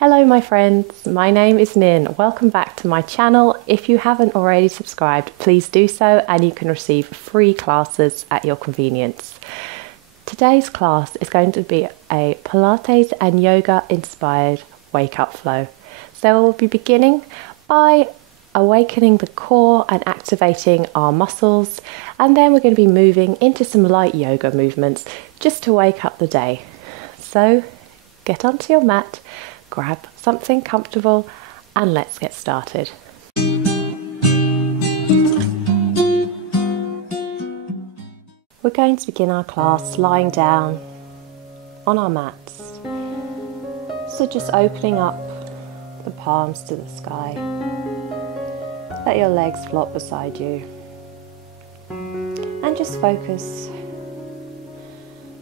Hello my friends, my name is Nin. Welcome back to my channel. If you haven't already subscribed, please do so and you can receive free classes at your convenience. Today's class is going to be a Pilates and yoga inspired wake-up flow. So we'll be beginning by awakening the core and activating our muscles, and then we're going to be moving into some light yoga movements just to wake up the day. So get onto your mat, grab something comfortable and let's get started. We're going to begin our class lying down on our mats. So just opening up the palms to the sky. Let your legs flop beside you. And just focus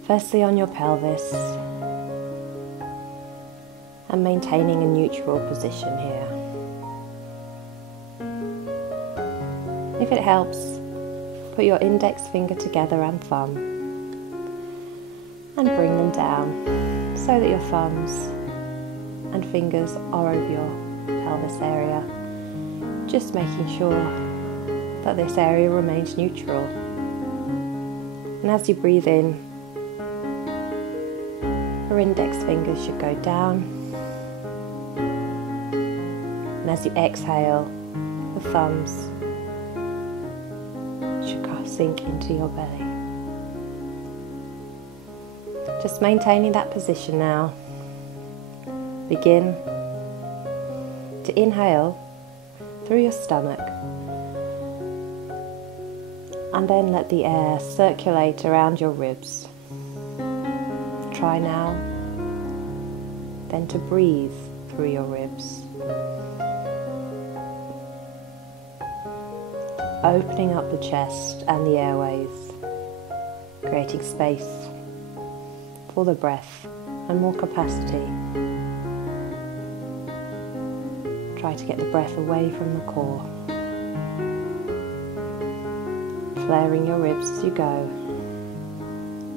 firstly on your pelvis and maintaining a neutral position here. If it helps, put your index finger together and thumb and bring them down so that your thumbs and fingers are over your pelvis area, just making sure that this area remains neutral. And as you breathe in, your index fingers should go down. And as you exhale, the thumbs should sink into your belly. Just maintaining that position now. Begin to inhale through your stomach and then let the air circulate around your ribs. Try now then to breathe through your ribs, opening up the chest and the airways, creating space for the breath and more capacity. Try to get the breath away from the core, flaring your ribs as you go,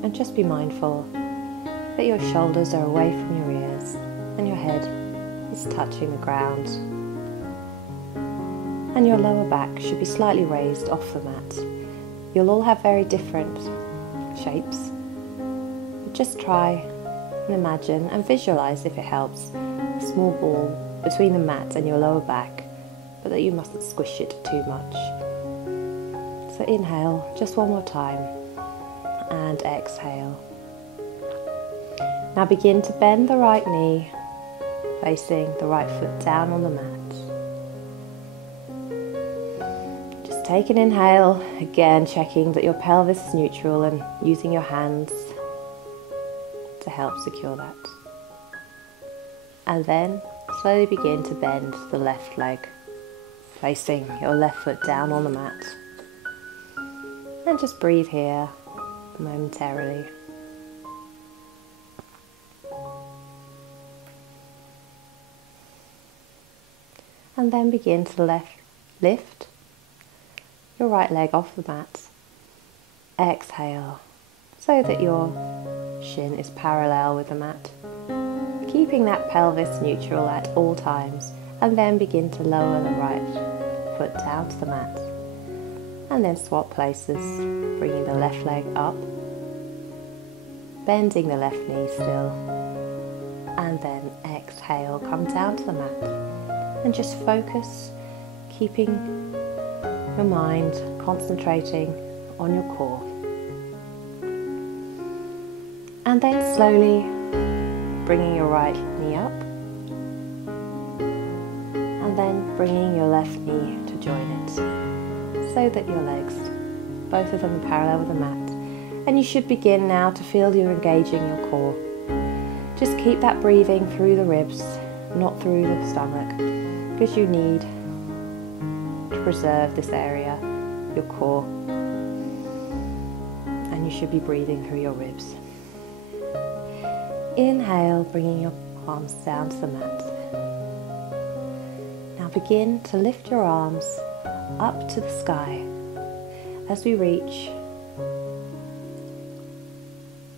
and just be mindful that your shoulders are away from your ears and your head is touching the ground. And your lower back should be slightly raised off the mat. You'll all have very different shapes. But just try and imagine and visualize, if it helps, a small ball between the mat and your lower back, but that you mustn't squish it too much. So inhale just one more time and exhale. Now begin to bend the right knee, placing the right foot down on the mat. Take an inhale, again checking that your pelvis is neutral and using your hands to help secure that. And then slowly begin to bend the left leg, placing your left foot down on the mat. And just breathe here momentarily. And then begin to lift your right leg off the mat. Exhale so that your shin is parallel with the mat, keeping that pelvis neutral at all times, and then begin to lower the right foot down to the mat and then swap places, bringing the left leg up, bending the left knee still, and then exhale, come down to the mat and just focus, keeping your mind concentrating on your core. And then slowly bringing your right knee up and then bringing your left knee to join it so that your legs, both of them, are parallel with the mat. And you should begin now to feel you're engaging your core. Just keep that breathing through the ribs, not through the stomach, because you need to preserve this area, your core, and you should be breathing through your ribs. Inhale, bringing your arms down to the mat. Now begin to lift your arms up to the sky as we reach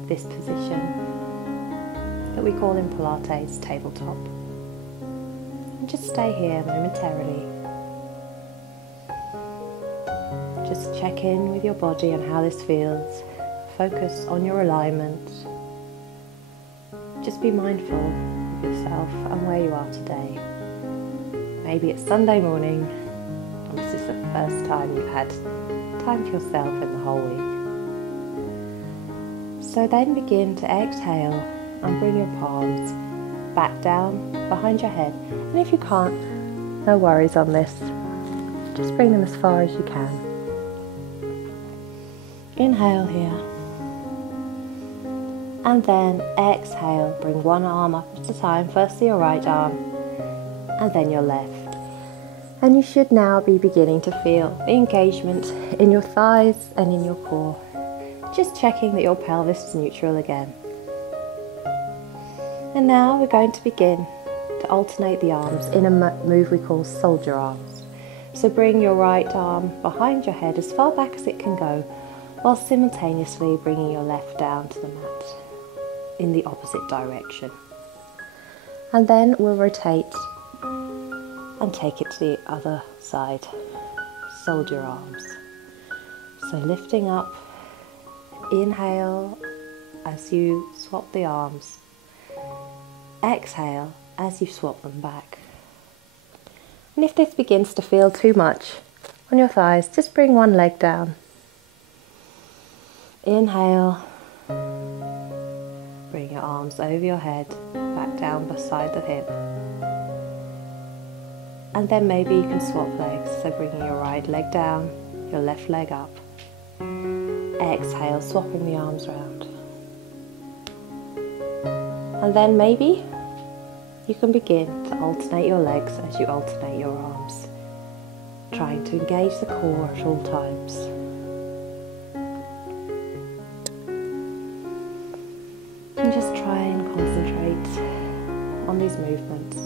this position that we call in Pilates tabletop. And just stay here momentarily. Just check in with your body and how this feels. Focus on your alignment. Just be mindful of yourself and where you are today. Maybe it's Sunday morning and this is the first time you've had time for yourself in the whole week. So then begin to exhale and bring your palms back down behind your head. And if you can't, no worries on this. Just bring them as far as you can. Inhale here. And then exhale, bring one arm up at a time, firstly your right arm and then your left. And you should now be beginning to feel the engagement in your thighs and in your core. Just checking that your pelvis is neutral again. And now we're going to begin to alternate the arms in a move we call soldier arms. So bring your right arm behind your head as far back as it can go, while simultaneously bringing your left down to the mat in the opposite direction. And then we'll rotate and take it to the other side. Soldier arms. So lifting up, inhale as you swap the arms. Exhale as you swap them back. And if this begins to feel too much on your thighs, just bring one leg down. Inhale. Bring your arms over your head, back down beside the hip. And then maybe you can swap legs, so bringing your right leg down, your left leg up. Exhale, swapping the arms round. And then maybe you can begin to alternate your legs as you alternate your arms, trying to engage the core at all times. And just try and concentrate on these movements.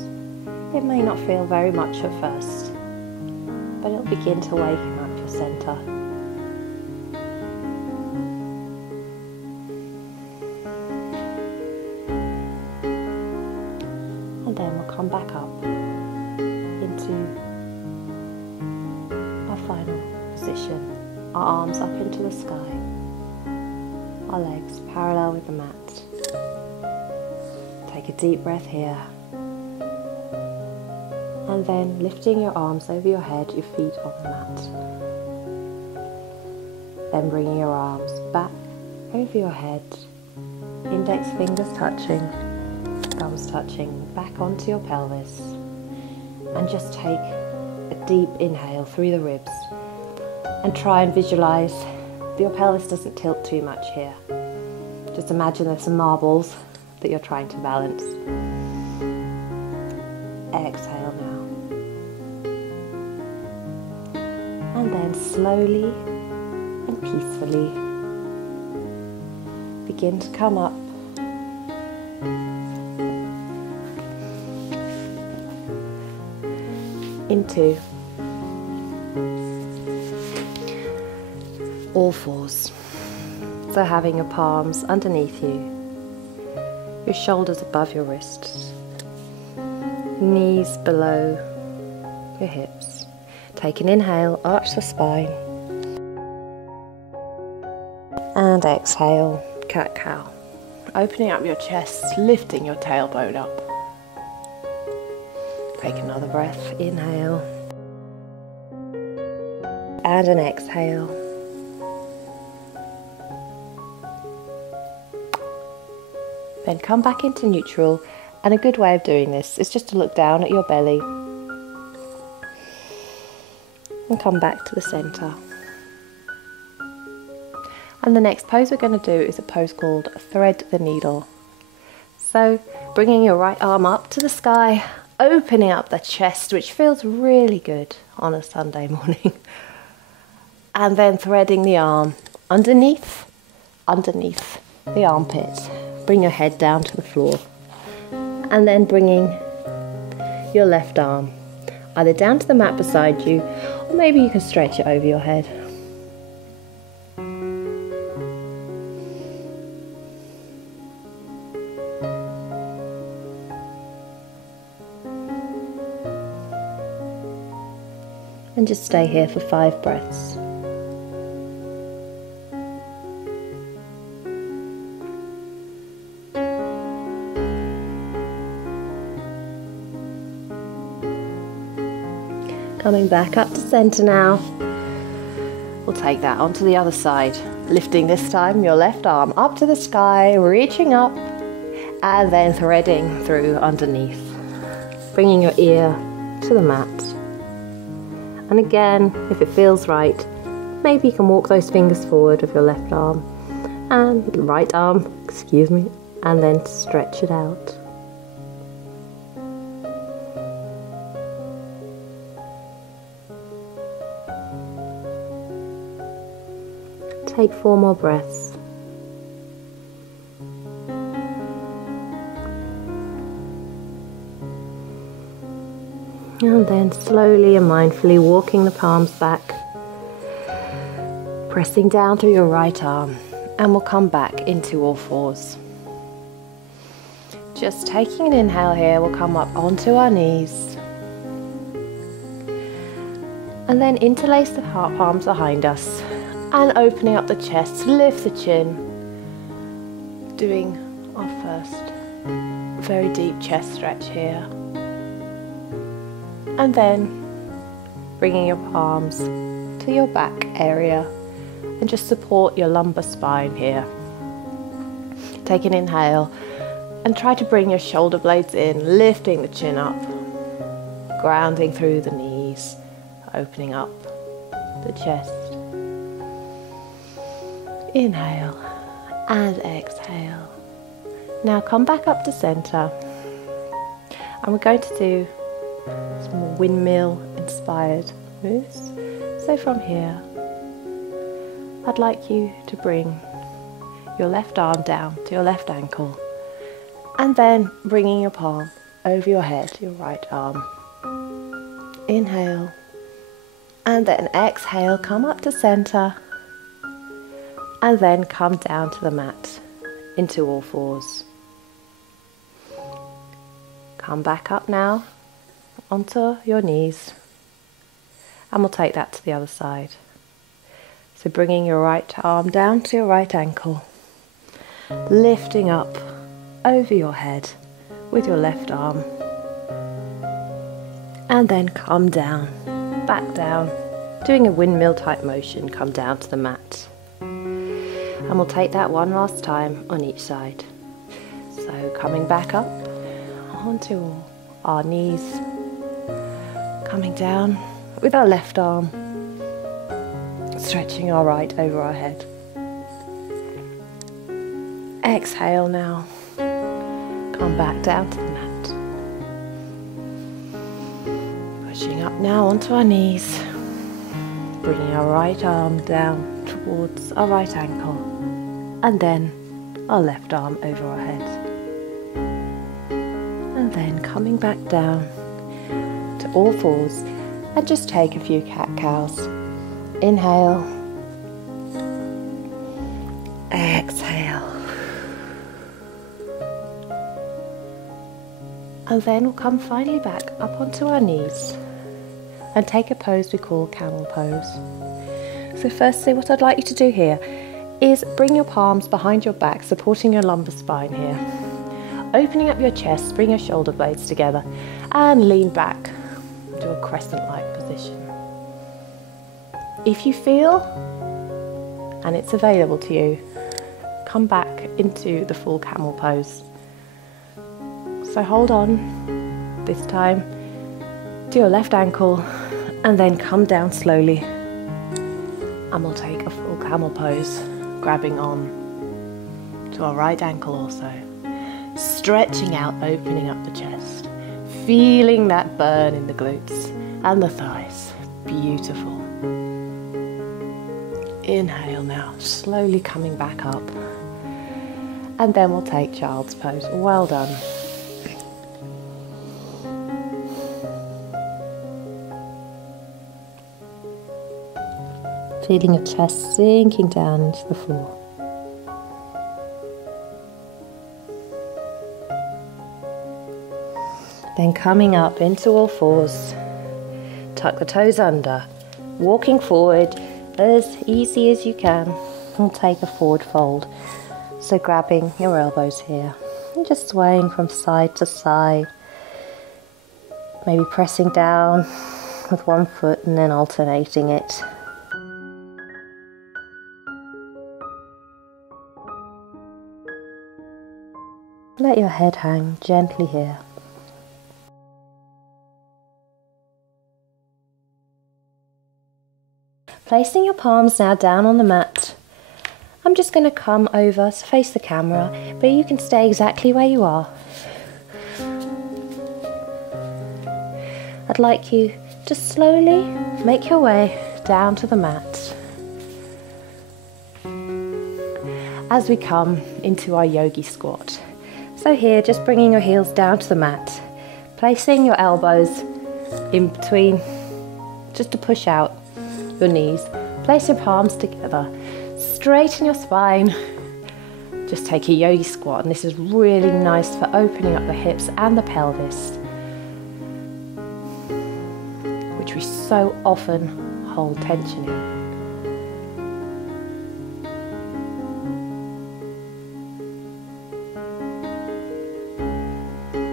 It may not feel very much at first, but it'll begin to waken up your centre. And then we'll come back up into our final position. Our arms up into the sky. Our legs parallel with the mat. Take a deep breath here. And then lifting your arms over your head, your feet on the mat. Then bringing your arms back over your head, index fingers touching, thumbs touching, back onto your pelvis. And just take a deep inhale through the ribs. And try and visualize that your pelvis doesn't tilt too much here. Just imagine there's some marbles that you're trying to balance. Exhale now. And then slowly and peacefully begin to come up into all fours. So having your palms underneath you, your shoulders above your wrists, knees below your hips. Take an inhale, arch the spine. And exhale, cat-cow. Opening up your chest, lifting your tailbone up. Take another breath, inhale. And an exhale. Then come back into neutral, and a good way of doing this is just to look down at your belly and come back to the centre. And the next pose we're going to do is a pose called thread the needle. So bringing your right arm up to the sky, opening up the chest, which feels really good on a Sunday morning, and then threading the arm underneath the armpit. Bring your head down to the floor, and then bringing your left arm either down to the mat beside you, or maybe you can stretch it over your head. And just stay here for 5 breaths. Coming back up to center now. We'll take that onto the other side. Lifting this time your left arm up to the sky, reaching up, and then threading through underneath. Bringing your ear to the mat. And again, if it feels right, maybe you can walk those fingers forward of your left arm and right arm, and then stretch it out. Take 4 more breaths. And then slowly and mindfully walking the palms back, pressing down through your right arm, and we'll come back into all fours. Just taking an inhale here, we'll come up onto our knees. And then interlace the palms behind us and opening up the chest, lift the chin. Doing our first very deep chest stretch here. And then bringing your palms to your back area and just support your lumbar spine here. Take an inhale and try to bring your shoulder blades in, lifting the chin up, grounding through the knees, opening up the chest. Inhale and exhale. Now come back up to center, and we're going to do some windmill inspired moves. So from here, I'd like you to bring your left arm down to your left ankle, and then bringing your palm over your head, your right arm. Inhale, and then exhale, come up to center, and then come down to the mat into all fours. Come back up now onto your knees, and we'll take that to the other side. So bringing your right arm down to your right ankle, lifting up over your head with your left arm, and then come down, back down, doing a windmill type motion, come down to the mat. And we'll take that one last time on each side. So coming back up onto our knees, coming down with our left arm, stretching our right over our head. Exhale now, come back down to the mat. Pushing up now onto our knees, bringing our right arm down towards our right ankle, and then our left arm over our head. And then coming back down to all fours, and just take a few cat-cows. Inhale, exhale, and then we'll come finally back up onto our knees and take a pose we call camel pose. So firstly, what I'd like you to do here is bring your palms behind your back, supporting your lumbar spine here. Opening up your chest, bring your shoulder blades together and lean back to a crescent-like position. If you feel, and it's available to you, come back into the full camel pose. So hold on, this time to your left ankle, and then come down slowly, and we'll take a full camel pose, grabbing on to our right ankle also, stretching out, opening up the chest, feeling that burn in the glutes and the thighs. Beautiful. Inhale now, slowly coming back up, and then we'll take child's pose. Well done. Feeling your chest sinking down into the floor. Then coming up into all fours, tuck the toes under, walking forward as easy as you can, and take a forward fold. So grabbing your elbows here and just swaying from side to side, maybe pressing down with one foot and then alternating it. Let your head hang gently here. Placing your palms now down on the mat, I'm just going to come over to face the camera, but you can stay exactly where you are. I'd like you to slowly make your way down to the mat as we come into our yogi squat. So here, just bringing your heels down to the mat, placing your elbows in between just to push out your knees. Place your palms together, straighten your spine. Just take a yogi squat, and this is really nice for opening up the hips and the pelvis, which we so often hold tension in.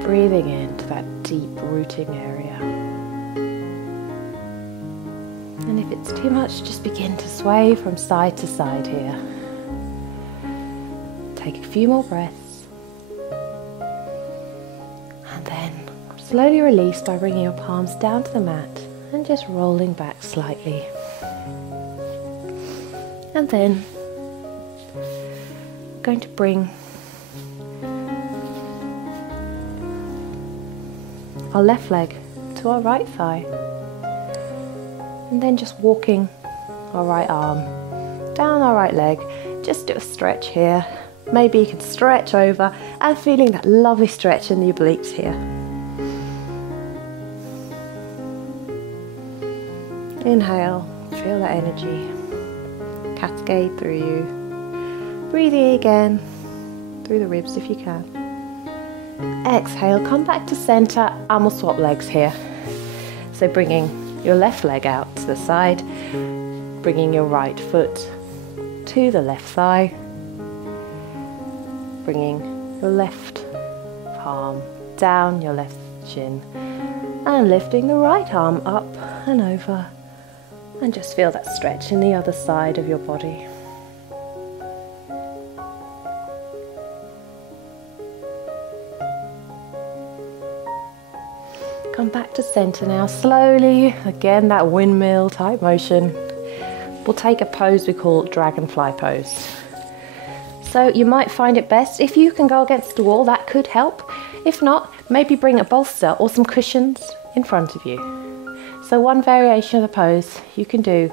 Breathing into that deep rooting area. And if it's too much, just begin to sway from side to side here. Take a few more breaths. And then slowly release by bringing your palms down to the mat and just rolling back slightly. And then I'm going to bring our left leg to our right thigh, and then just walking our right arm down our right leg. Just do a stretch here. Maybe you can stretch over and feeling that lovely stretch in the obliques here. Inhale, feel that energy cascade through you. Breathing again through the ribs if you can. Exhale, come back to center, and we'll swap legs here. So bringing your left leg out to the side, bringing your right foot to the left thigh, bringing your left palm down your left shin, and lifting the right arm up and over, and just feel that stretch in the other side of your body. Come back to center now, slowly, again that windmill type motion. We'll take a pose we call dragonfly pose. So you might find it best if you can go against the wall, that could help. If not, maybe bring a bolster or some cushions in front of you. So one variation of the pose you can do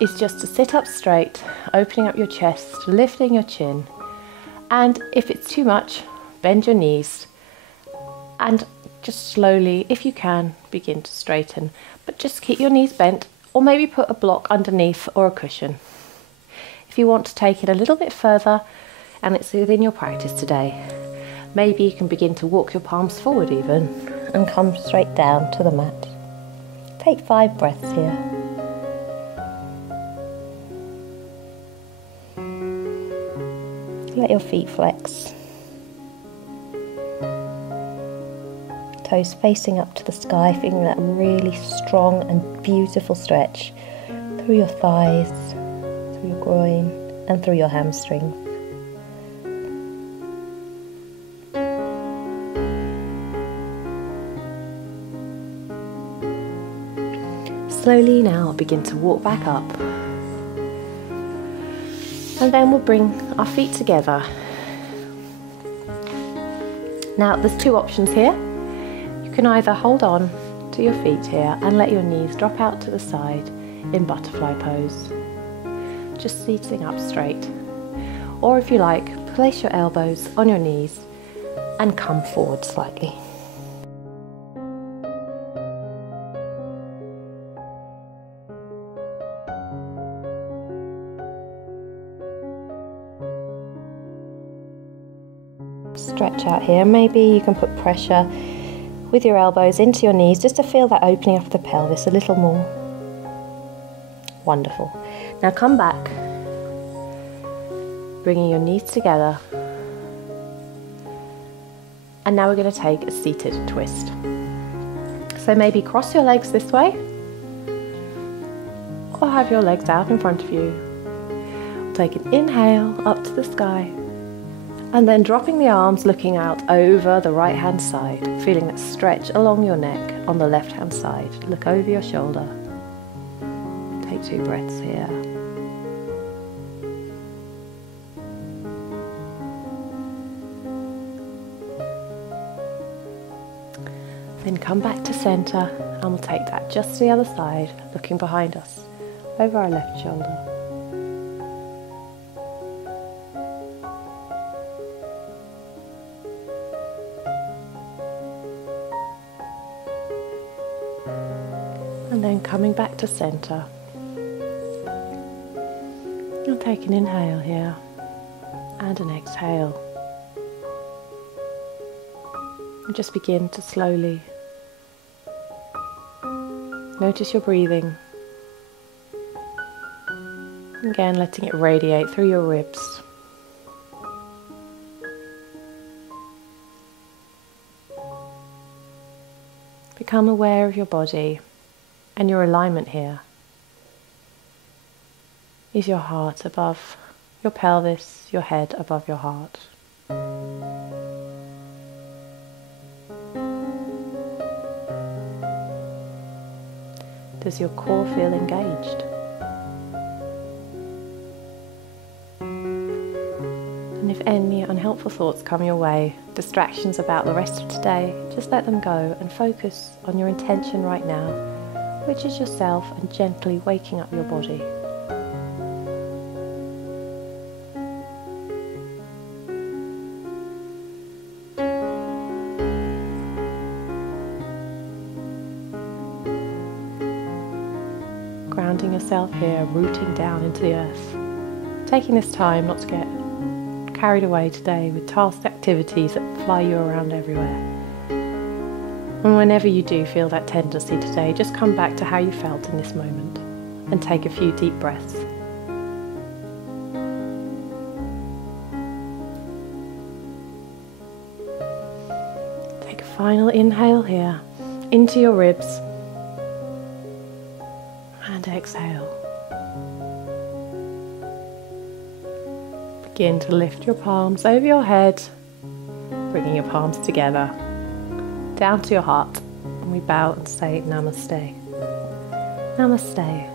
is just to sit up straight, opening up your chest, lifting your chin, and if it's too much, bend your knees and just slowly, if you can, begin to straighten, but just keep your knees bent, or maybe put a block underneath or a cushion. If you want to take it a little bit further and it's within your practice today, maybe you can begin to walk your palms forward even and come straight down to the mat. Take 5 breaths here. Let your feet flex. Toes facing up to the sky, feeling that really strong and beautiful stretch through your thighs, through your groin, and through your hamstrings. Slowly now begin to walk back up, and then we'll bring our feet together. Now there's 2 options here. You can either hold on to your feet here and let your knees drop out to the side in butterfly pose, just sitting up straight. Or if you like, place your elbows on your knees and come forward slightly. Stretch out here. Maybe you can put pressure with your elbows into your knees, just to feel that opening up of the pelvis a little more. Wonderful. Now come back, bringing your knees together. And now we're going to take a seated twist. So maybe cross your legs this way, or have your legs out in front of you. Take an inhale up to the sky, and then dropping the arms, looking out over the right hand side, feeling that stretch along your neck on the left hand side. Look over your shoulder. Take 2 breaths here. Then come back to centre, and we'll take that just to the other side, looking behind us, over our left shoulder. And then coming back to centre. I'll take an inhale here and an exhale. And just begin to slowly notice your breathing. Again, letting it radiate through your ribs. Become aware of your body and your alignment here. Is your heart above your pelvis, your head above your heart? Does your core feel engaged? And if any unhelpful thoughts come your way, distractions about the rest of today, just let them go and focus on your intention right now, which is yourself, and gently waking up your body. Grounding yourself here, rooting down into the earth. Taking this time not to get carried away today with tasked activities that fly you around everywhere. And whenever you do feel that tendency today, just come back to how you felt in this moment and take a few deep breaths. Take a final inhale here into your ribs and exhale. Begin to lift your palms over your head, bringing your palms together, down to your heart, and we bow and say Namaste. Namaste.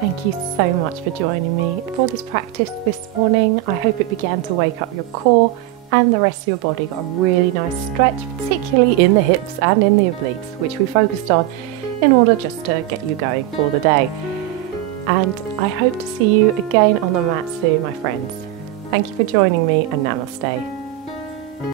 Thank you so much for joining me for this practice this morning. I hope it began to wake up your core and the rest of your body. Got a really nice stretch, particularly in the hips and in the obliques, which we focused on in order just to get you going for the day. And I hope to see you again on the mat soon, my friends. Thank you for joining me, and Namaste.